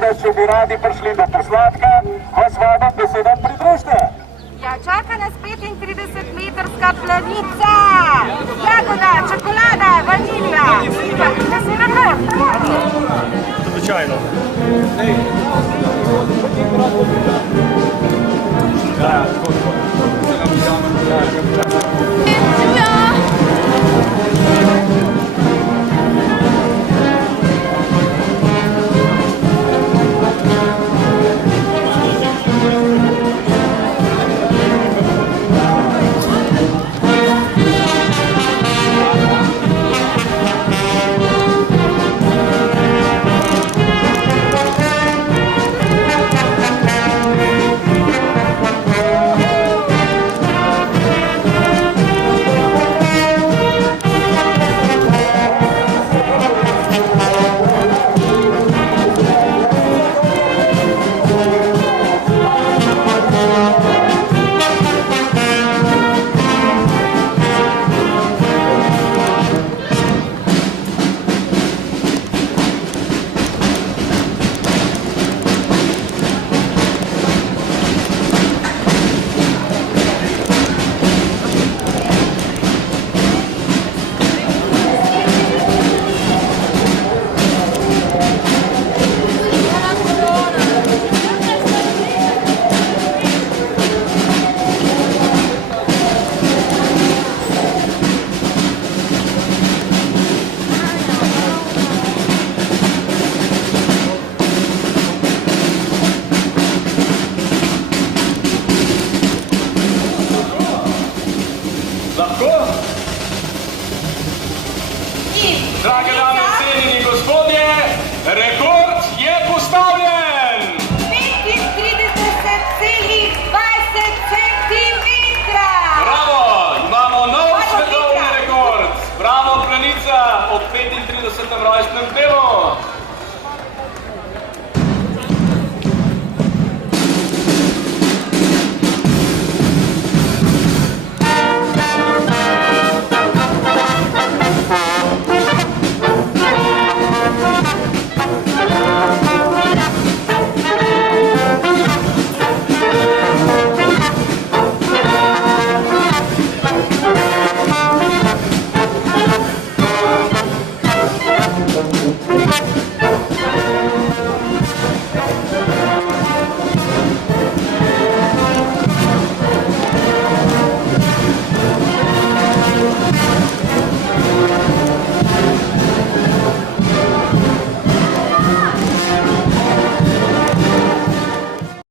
seveda, če bi radi prišli do posladka, vas vabim, da se nam pridružite. Ja, čaka nas 35-metrska planica, jagoda, čokolada, vanilija, da se rekord. Звичайно. Drage dame, cenjeni gospodje, rekord je postavljen!